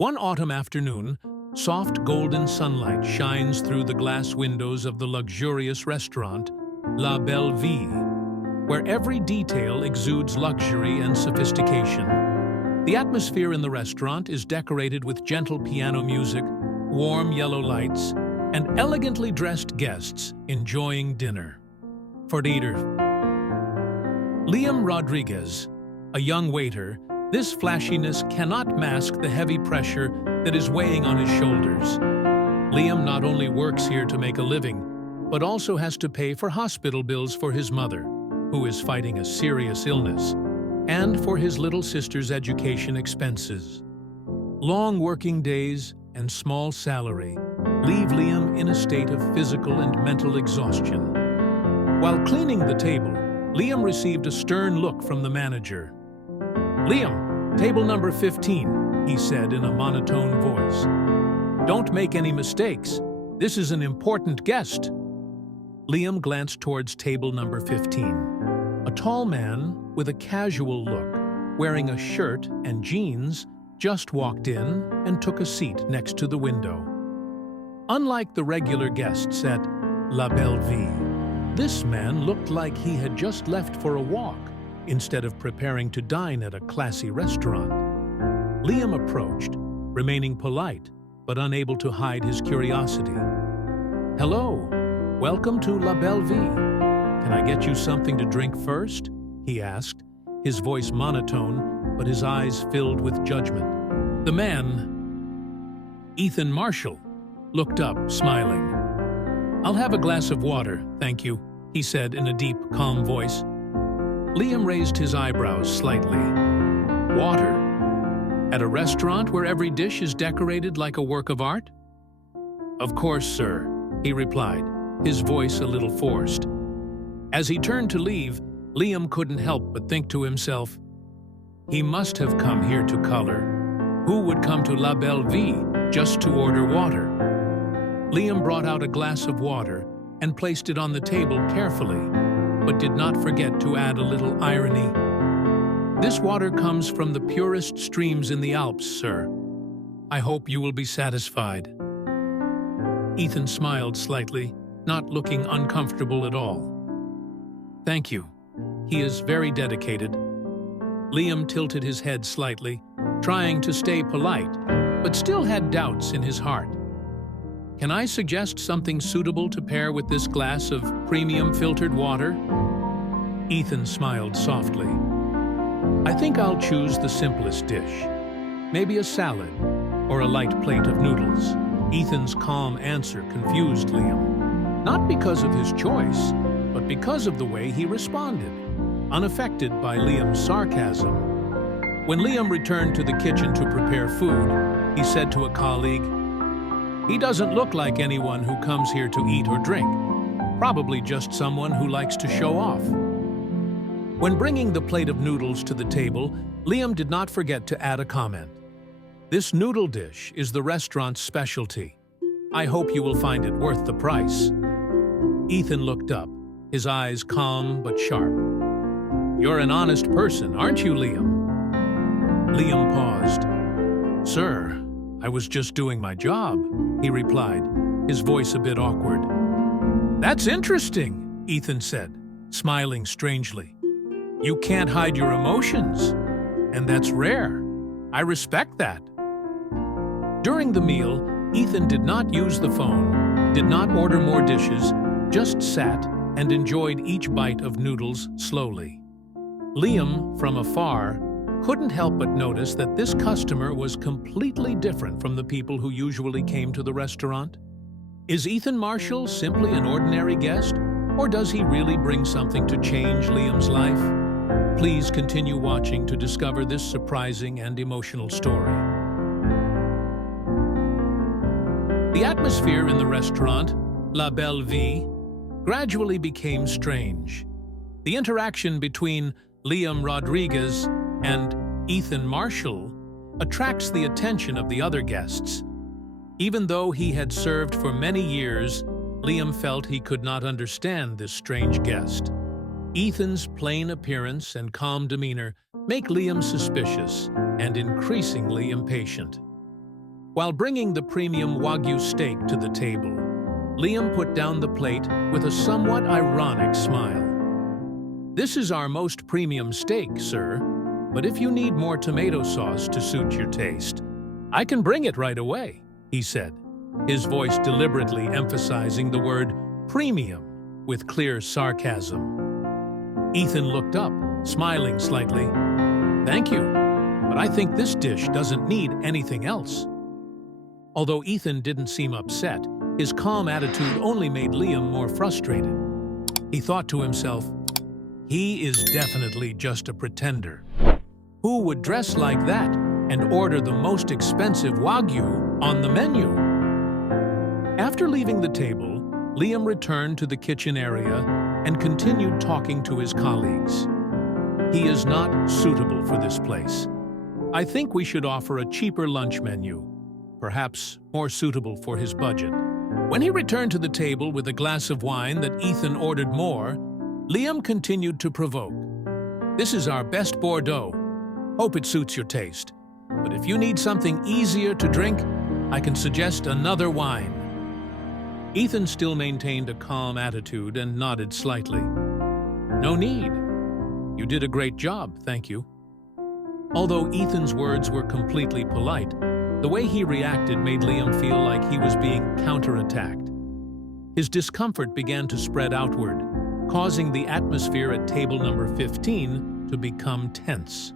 One autumn afternoon, soft golden sunlight shines through the glass windows of the luxurious restaurant La Belle Vie, where every detail exudes luxury and sophistication. The atmosphere in the restaurant is decorated with gentle piano music, warm yellow lights, and elegantly dressed guests enjoying dinner. Verdienter. Liam Rodriguez, a young waiter, this flashiness cannot mask the heavy pressure that is weighing on his shoulders. Liam not only works here to make a living, but also has to pay for hospital bills for his mother, who is fighting a serious illness, and for his little sister's education expenses. Long working days and small salary leave Liam in a state of physical and mental exhaustion. While cleaning the table, Liam received a stern look from the manager. "Liam, table number 15, he said in a monotone voice. "Don't make any mistakes. This is an important guest." Liam glanced towards table number 15. A tall man with a casual look, wearing a shirt and jeans, just walked in and took a seat next to the window. Unlike the regular guests at La Belle Vie, this man looked like he had just left for a walk instead of preparing to dine at a classy restaurant. Liam approached, remaining polite but unable to hide his curiosity. "Hello, welcome to La Belle Vie. Can I get you something to drink first?" he asked, his voice monotone but his eyes filled with judgment. The man, Ethan Marshall, looked up, smiling. "I'll have a glass of water, thank you," he said in a deep, calm voice. Liam raised his eyebrows slightly. "Water? At a restaurant where every dish is decorated like a work of art?" "Of course, sir," he replied, his voice a little forced. As he turned to leave, Liam couldn't help but think to himself, he must have come here to color. Who would come to La Belle Vie just to order water? Liam brought out a glass of water and placed it on the table carefully, but did not forget to add a little irony. "This water comes from the purest streams in the Alps, sir. I hope you will be satisfied." Ethan smiled slightly, not looking uncomfortable at all. "Thank you. He is very dedicated." Liam tilted his head slightly, trying to stay polite, but still had doubts in his heart. "Can I suggest something suitable to pair with this glass of premium filtered water?" Ethan smiled softly. "I think I'll choose the simplest dish. Maybe a salad or a light plate of noodles." Ethan's calm answer confused Liam, not because of his choice, but because of the way he responded, unaffected by Liam's sarcasm. When Liam returned to the kitchen to prepare food, he said to a colleague, "He doesn't look like anyone who comes here to eat or drink. Probably just someone who likes to show off." When bringing the plate of noodles to the table, Liam did not forget to add a comment. "This noodle dish is the restaurant's specialty. I hope you will find it worth the price." Ethan looked up, his eyes calm but sharp. "You're an honest person, aren't you, Liam?" Liam paused. "Sir, I was just doing my job," he replied, his voice a bit awkward. "That's interesting," Ethan said, smiling strangely. "You can't hide your emotions, and that's rare. I respect that." During the meal, Ethan did not use the phone, did not order more dishes, just sat and enjoyed each bite of noodles slowly. Liam, from afar, couldn't help but notice that this customer was completely different from the people who usually came to the restaurant. Is Ethan Marshall simply an ordinary guest, or does he really bring something to change Liam's life? Please continue watching to discover this surprising and emotional story. The atmosphere in the restaurant, La Belle Vie, gradually became strange. The interaction between Liam Rodriguez and Ethan Marshall attracts the attention of the other guests. Even though he had served for many years, Liam felt he could not understand this strange guest. Ethan's plain appearance and calm demeanor make Liam suspicious and increasingly impatient. While bringing the premium Wagyu steak to the table, Liam put down the plate with a somewhat ironic smile. "This is our most premium steak, sir, but if you need more tomato sauce to suit your taste, I can bring it right away," he said, his voice deliberately emphasizing the word premium with clear sarcasm. Ethan looked up, smiling slightly. "Thank you, but I think this dish doesn't need anything else." Although Ethan didn't seem upset, his calm attitude only made Liam more frustrated. He thought to himself, "He is definitely just a pretender. Who would dress like that and order the most expensive Wagyu on the menu?" After leaving the table, Liam returned to the kitchen area and continued talking to his colleagues. "He is not suitable for this place. I think we should offer a cheaper lunch menu, perhaps more suitable for his budget." When he returned to the table with a glass of wine that Ethan ordered more, Liam continued to provoke. "This is our best Bordeaux. Hope it suits your taste. But if you need something easier to drink, I can suggest another wine." Ethan still maintained a calm attitude and nodded slightly. "No need. You did a great job, thank you." Although Ethan's words were completely polite, the way he reacted made Liam feel like he was being counterattacked. His discomfort began to spread outward, causing the atmosphere at table number 15 to become tense.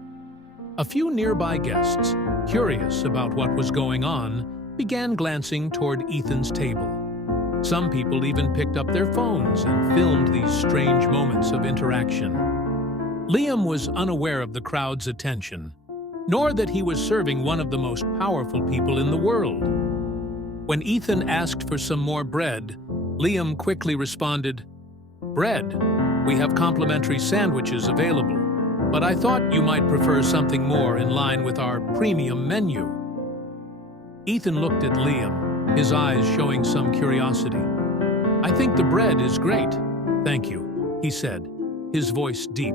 A few nearby guests, curious about what was going on, began glancing toward Ethan's table. Some people even picked up their phones and filmed these strange moments of interaction. Liam was unaware of the crowd's attention, nor that he was serving one of the most powerful people in the world. When Ethan asked for some more bread, Liam quickly responded, "Bread? We have complimentary sandwiches available, but I thought you might prefer something more in line with our premium menu." Ethan looked at Liam, his eyes showing some curiosity. "I think the bread is great, thank you," he said, his voice deep.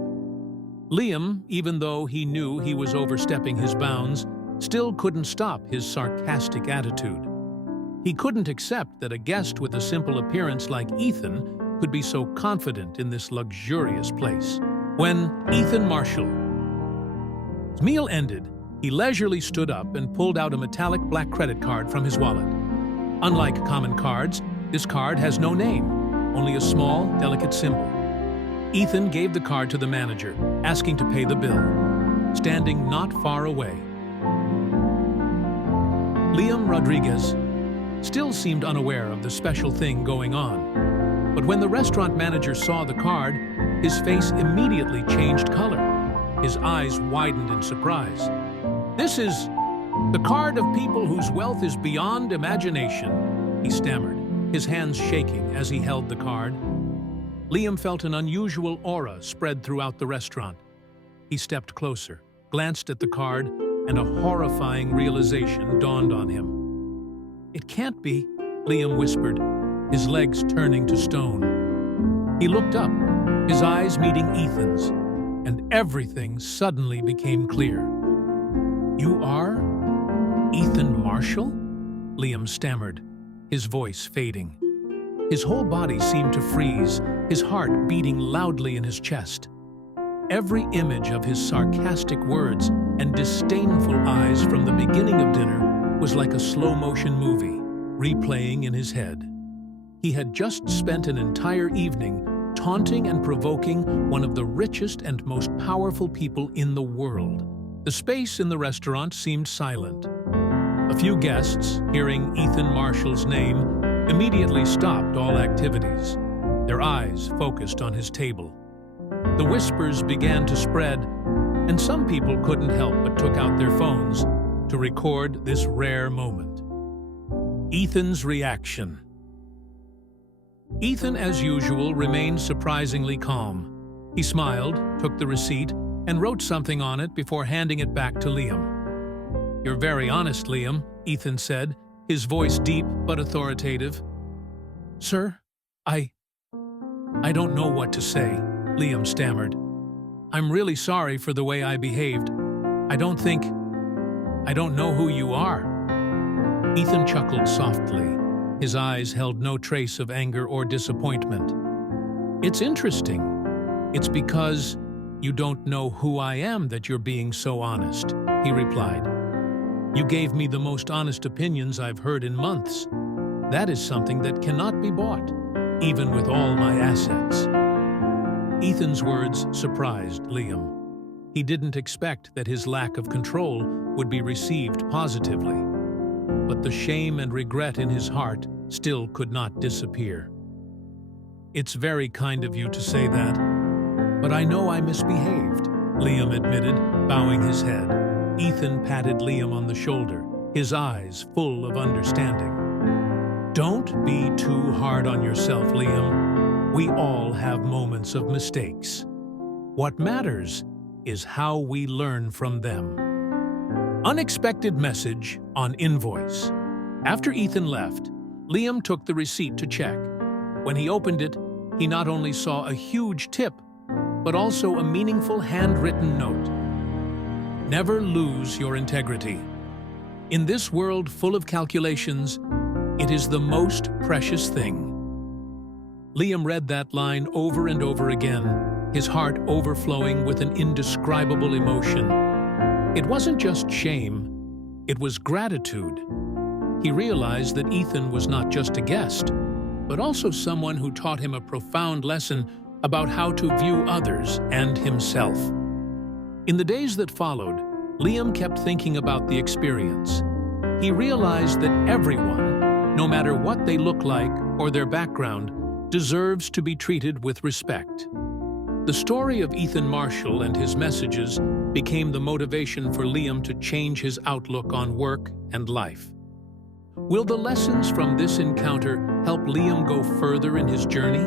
Liam, even though he knew he was overstepping his bounds, still couldn't stop his sarcastic attitude. He couldn't accept that a guest with a simple appearance like Ethan could be so confident in this luxurious place. When Ethan Marshall's meal ended, he leisurely stood up and pulled out a metallic black credit card from his wallet. Unlike common cards, this card has no name, only a small, delicate symbol. Ethan gave the card to the manager, asking to pay the bill, standing not far away. Liam Rodriguez still seemed unaware of the special thing going on, but when the restaurant manager saw the card, his face immediately changed color. His eyes widened in surprise. "This is the card of people whose wealth is beyond imagination," he stammered, his hands shaking as he held the card. Liam felt an unusual aura spread throughout the restaurant. He stepped closer, glanced at the card, and a horrifying realization dawned on him. "It can't be," Liam whispered, his legs turning to stone. He looked up, his eyes meeting Ethan's, and everything suddenly became clear. "You are Ethan Marshall?" Liam stammered, his voice fading. His whole body seemed to freeze, his heart beating loudly in his chest. Every image of his sarcastic words and disdainful eyes from the beginning of dinner was like a slow-motion movie, replaying in his head. He had just spent an entire evening taunting and provoking one of the richest and most powerful people in the world. The space in the restaurant seemed silent. A few guests, hearing Ethan Marshall's name, immediately stopped all activities, their eyes focused on his table. The whispers began to spread, and some people couldn't help but took out their phones to record this rare moment. Ethan's reaction. Ethan, as usual, remained surprisingly calm. He smiled, took the receipt, and wrote something on it before handing it back to Liam. "You're very honest, Liam," Ethan said, his voice deep but authoritative. "Sir, I don't know what to say," Liam stammered. "I'm really sorry for the way I behaved. I don't know who you are." Ethan chuckled softly. His eyes held no trace of anger or disappointment. "It's interesting. It's because you don't know who I am that you're being so honest," he replied. "You gave me the most honest opinions I've heard in months. That is something that cannot be bought, even with all my assets." Ethan's words surprised Liam. He didn't expect that his lack of control would be received positively. But the shame and regret in his heart still could not disappear. "It's very kind of you to say that, but I know I misbehaved," Liam admitted, bowing his head. Ethan patted Liam on the shoulder, his eyes full of understanding. "Don't be too hard on yourself, Liam. We all have moments of mistakes. What matters is how we learn from them." Unexpected message on invoice. After Ethan left, Liam took the receipt to check. When he opened it, he not only saw a huge tip, but also a meaningful handwritten note. "Never lose your integrity. In this world full of calculations, it is the most precious thing." Liam read that line over and over again, his heart overflowing with an indescribable emotion. It wasn't just shame, it was gratitude. He realized that Ethan was not just a guest, but also someone who taught him a profound lesson about how to view others and himself. In the days that followed, Liam kept thinking about the experience. He realized that everyone, no matter what they look like or their background, deserves to be treated with respect. The story of Ethan Marshall and his messages became the motivation for Liam to change his outlook on work and life. Will the lessons from this encounter help Liam go further in his journey?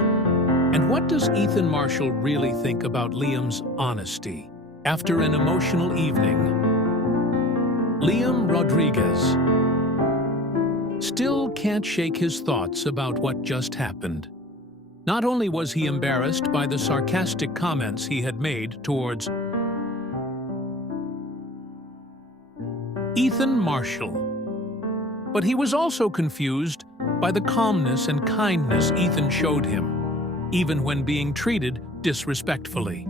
And what does Ethan Marshall really think about Liam's honesty? After an emotional evening, Liam Rodriguez still can't shake his thoughts about what just happened. Not only was he embarrassed by the sarcastic comments he had made towards Ethan Marshall, but he was also confused by the calmness and kindness Ethan showed him, even when being treated disrespectfully.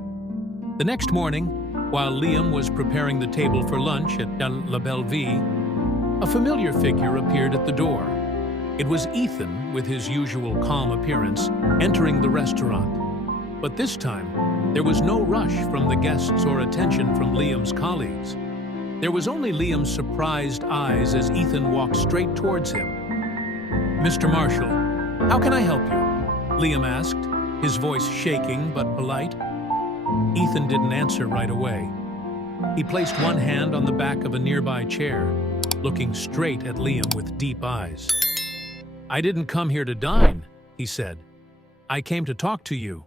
The next morning, while Liam was preparing the table for lunch at La Belle Vie, a familiar figure appeared at the door. It was Ethan, with his usual calm appearance, entering the restaurant. But this time, there was no rush from the guests or attention from Liam's colleagues. There was only Liam's surprised eyes as Ethan walked straight towards him. "Mr. Marshall, how can I help you?" Liam asked, his voice shaking but polite. Ethan didn't answer right away. He placed one hand on the back of a nearby chair, looking straight at Liam with deep eyes. "I didn't come here to dine," he said. "I came to talk to you."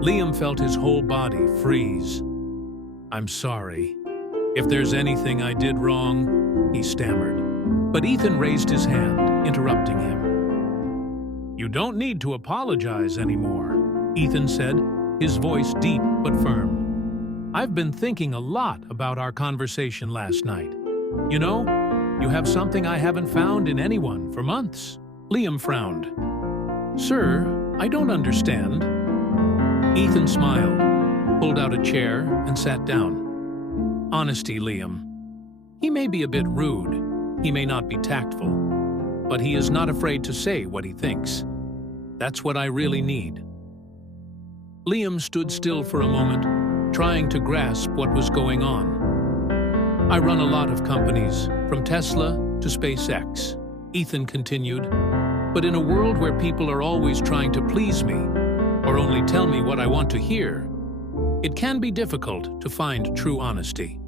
Liam felt his whole body freeze. "I'm sorry. If there's anything I did wrong," he stammered. But Ethan raised his hand, interrupting him. "You don't need to apologize anymore," Ethan said, his voice deep but firm. "I've been thinking a lot about our conversation last night. You know, you have something I haven't found in anyone for months." Liam frowned. "Sir, I don't understand." Ethan smiled, pulled out a chair, and sat down. "Honesty, Liam. He may be a bit rude, he may not be tactful, but he is not afraid to say what he thinks. That's what I really need." Liam stood still for a moment, trying to grasp what was going on. "I run a lot of companies, from Tesla to SpaceX," Ethan continued. "But in a world where people are always trying to please me, or only tell me what I want to hear, it can be difficult to find true honesty.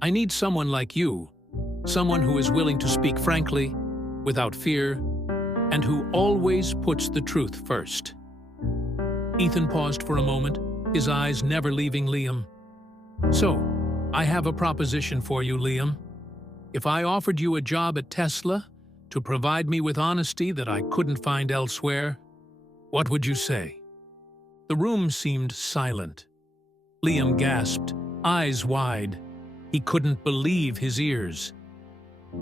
I need someone like you, someone who is willing to speak frankly, without fear, and who always puts the truth first." Ethan paused for a moment, his eyes never leaving Liam. "So, I have a proposition for you, Liam. If I offered you a job at Tesla to provide me with honesty that I couldn't find elsewhere, what would you say?" The room seemed silent. Liam gasped, eyes wide. He couldn't believe his ears.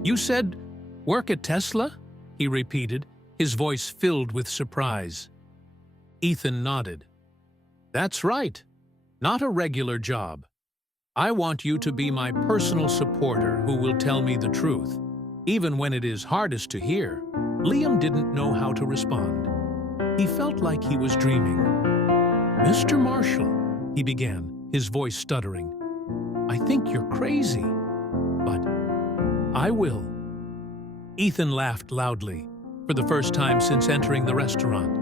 "You said work at Tesla?" he repeated, his voice filled with surprise. Ethan nodded. "That's right. Not a regular job. I want you to be my personal supporter who will tell me the truth, even when it is hardest to hear." Liam didn't know how to respond. He felt like he was dreaming. "Mr. Marshall," he began, his voice stuttering, "I think you're crazy, but I will." Ethan laughed loudly, for the first time since entering the restaurant.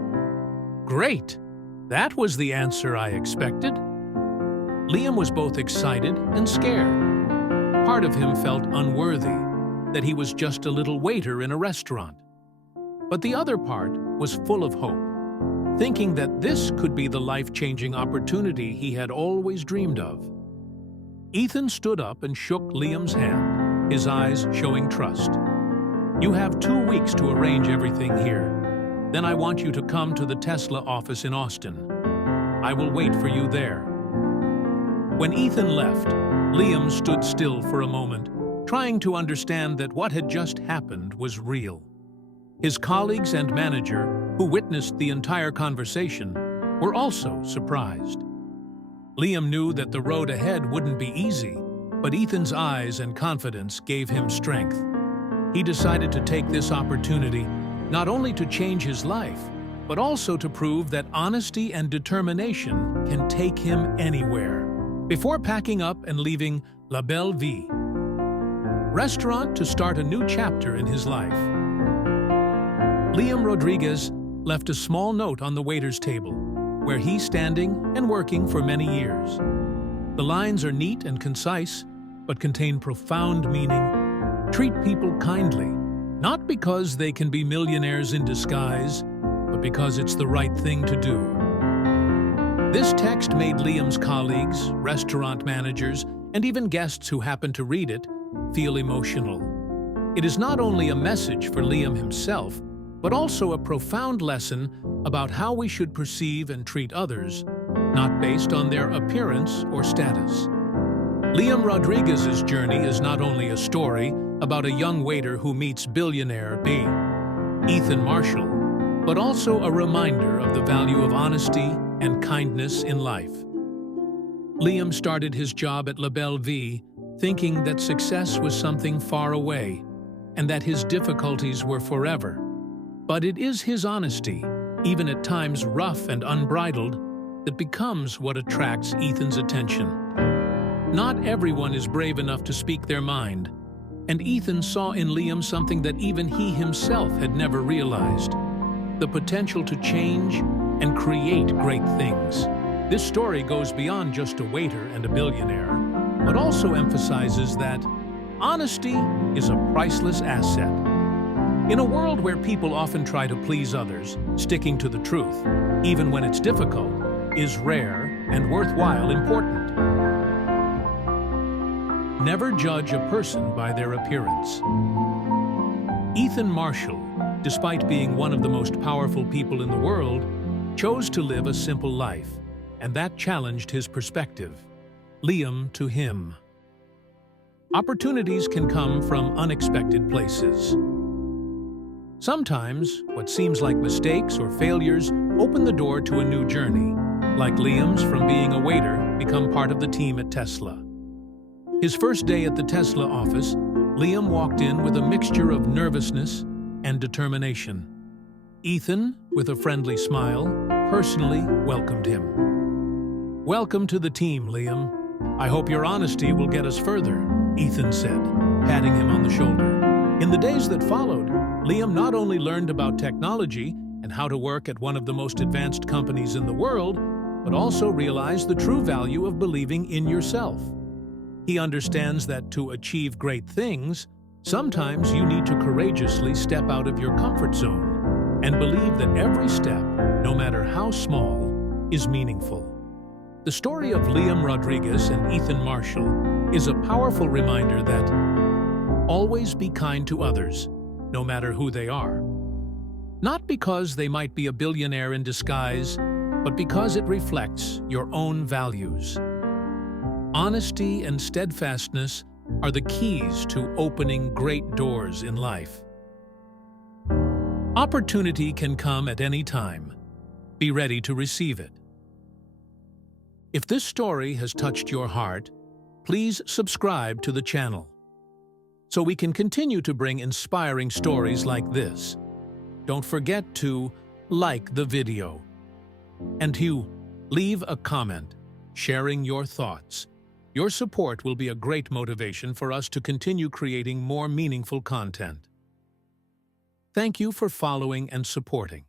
"Great! That was the answer I expected." Liam was both excited and scared. Part of him felt unworthy, that he was just a little waiter in a restaurant. But the other part was full of hope, thinking that this could be the life-changing opportunity he had always dreamed of. Ethan stood up and shook Liam's hand, his eyes showing trust. "You have 2 weeks to arrange everything here. Then I want you to come to the Tesla office in Austin. I will wait for you there." When Ethan left, Liam stood still for a moment, trying to understand that what had just happened was real. His colleagues and manager, who witnessed the entire conversation, were also surprised. Liam knew that the road ahead wouldn't be easy, but Ethan's eyes and confidence gave him strength. He decided to take this opportunity not only to change his life, but also to prove that honesty and determination can take him anywhere. Before packing up and leaving La Belle Vie restaurant to start a new chapter in his life, Liam Rodriguez left a small note on the waiter's table, where he's standing and working for many years. The lines are neat and concise, but contain profound meaning. Treat people kindly, not because they can be millionaires in disguise, but because it's the right thing to do. This text made Liam's colleagues, restaurant managers, and even guests who happened to read it feel emotional. It is not only a message for Liam himself, but also a profound lesson about how we should perceive and treat others, not based on their appearance or status. Liam Rodriguez's journey is not only a story about a young waiter who meets billionaire B. Ethan Marshall, but also a reminder of the value of honesty and kindness in life. Liam started his job at La Belle Vie thinking that success was something far away and that his difficulties were forever. But it is his honesty, even at times rough and unbridled, that becomes what attracts Ethan's attention. Not everyone is brave enough to speak their mind, and Ethan saw in Liam something that even he himself had never realized: the potential to change and create great things. This story goes beyond just a waiter and a billionaire, but also emphasizes that honesty is a priceless asset. In a world where people often try to please others, sticking to the truth, even when it's difficult, is rare and worthwhile important. Never judge a person by their appearance. Ethan Marshall, despite being one of the most powerful people in the world, chose to live a simple life, and that challenged his perspective. Liam to him. Opportunities can come from unexpected places. Sometimes, what seems like mistakes or failures open the door to a new journey, like Liam's from being a waiter become part of the team at Tesla. His first day at the Tesla office, Liam walked in with a mixture of nervousness and determination. Ethan, with a friendly smile, personally welcomed him. "Welcome to the team, Liam. I hope your honesty will get us further," Ethan said, patting him on the shoulder. In the days that followed, Liam not only learned about technology and how to work at one of the most advanced companies in the world, but also realized the true value of believing in yourself. He understands that to achieve great things, sometimes you need to courageously step out of your comfort zone and believe that every step, no matter how small, is meaningful. The story of Liam Rodriguez and Ethan Marshall is a powerful reminder that always be kind to others, no matter who they are. Not because they might be a billionaire in disguise, but because it reflects your own values. Honesty and steadfastness are the keys to opening great doors in life. Opportunity can come at any time. Be ready to receive it. If this story has touched your heart, please subscribe to the channel so we can continue to bring inspiring stories like this. Don't forget to like the video and to leave a comment sharing your thoughts. Your support will be a great motivation for us to continue creating more meaningful content. Thank you for following and supporting.